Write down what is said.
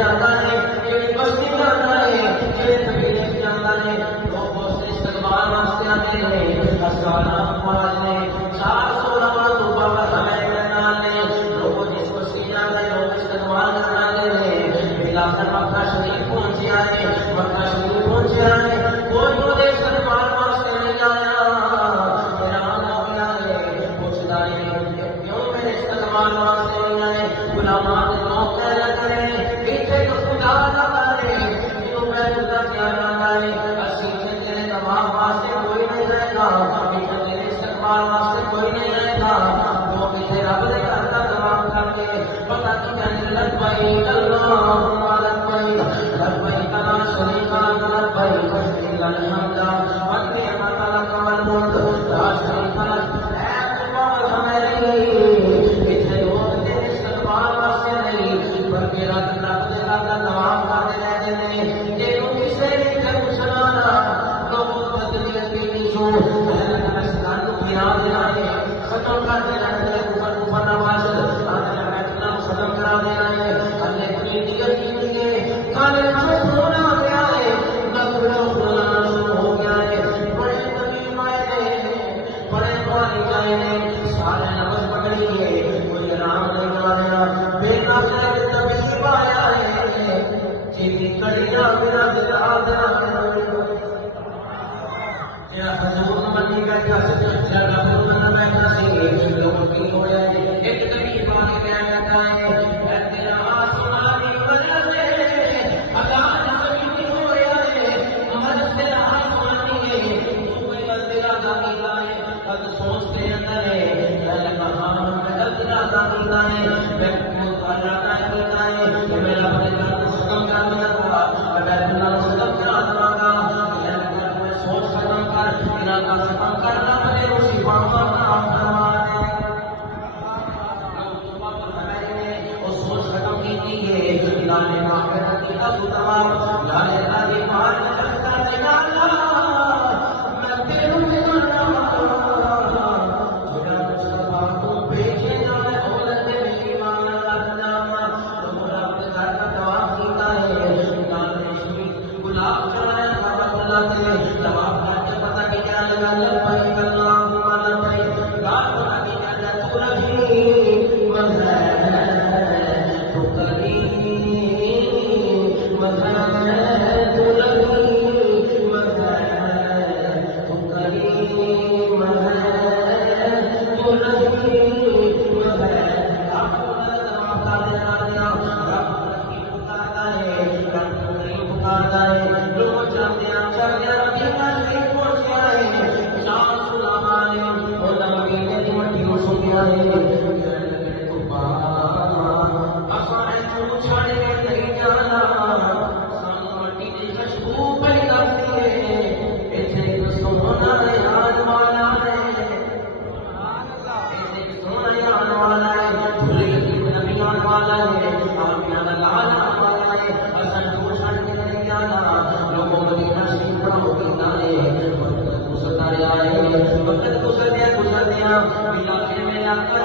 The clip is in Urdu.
جاتا ہے یہ بستی جاتا ہے یہ قبیلے جاتا ہے لوگ اس استقبال واسطے آتے ہیں ہزارہ آواز نے 416 مرتبہ پر ہمیں میدان نے لوگ جس کو سینا ہے لوگ استقبال کرنے ہیں بلاسر مکہ شریف پہنچیا ہے مکہ شریف پہنچیا ہے کوئی وہ استقبال واسطے نہیں آیا حیران ہو گیا ہے پوچھتا ہے کیوں میرے استقبال واسطے نہیں آئے غلامات لوگ کہہ لگے اتنے تو خدا جاتا ہے کیوں میں خدا کیا جاتا ہے اسی میں تیرے تمام واسطے کوئی نہیں رہے گا تیرے استقبال واسطے کوئی نہیں رہے گا وہ کسی رب نے کرتا تمام کر کے پتا تو کہنے لبیک اللہم لبیک لبیک لا شریک لک لبیک الحمد والنعمت لک والملک لا شریک لک اے اللہ ہمارے اتنے لوگ تیرے استقبال واسطے نہیں بلکہ رب کا تمام کرتے رہتے ہیں یہ کسی نے پوچھنا لوگوں کو بدلی کی جو اسلام کو گرا دینا ہے ختم کر دینا ہے کفر نواز ختم کرا دینا ہے اللہ کی دیگر کی کالے ہمیں ہونا گیا ہے ہو گیا ہے بڑے نبی مائے بڑے بڑے گائے سارے نماز پڑھی ہے کوئی آرام نہیں کرا بے ناظر نبی پایا ہے جی کڑیاں میرا دل آدھا یا حضور منی کا کس جگہ پر بیٹھا سی لوگ کی ہو جائے ایک نبی پاک کہتا ہے اے تیرا آسمانی وجہ سے اللہ نبی ہو جائے ہمارا تیرا آسمانی ہے تو کوئی تیرا داخل ہے اب سوچتے اندر ہے اللہ کہاں میں تیرا داخل ہے میں کو اللہ کا کہتا ہے میرا بندہ ختم کر دیا تھا اگر اللہ ختم کرا دوں گا میں سوچ ختم کر ارادہ ختم کرنا پڑے اسی بات کا کام کروانے وہ سوچ ختم کی ہے لانے آخرت کی اب تمام لانے اللہ کی بات کرتا ہے اللہ میں تیروں سے جانا جڑا مصطفیٰ کو بھیجے جانے اولاد ایمان اللہ جانا تمہارا اپنے گھر کا جواب دیتا ہے لانے شریف گلاب کرایا بابا اللہ سے جواب کر کے پتہ کہ کیا لگا لبیک اللہم لبیک گال بنا کے کہتا تو نبی علاقے میں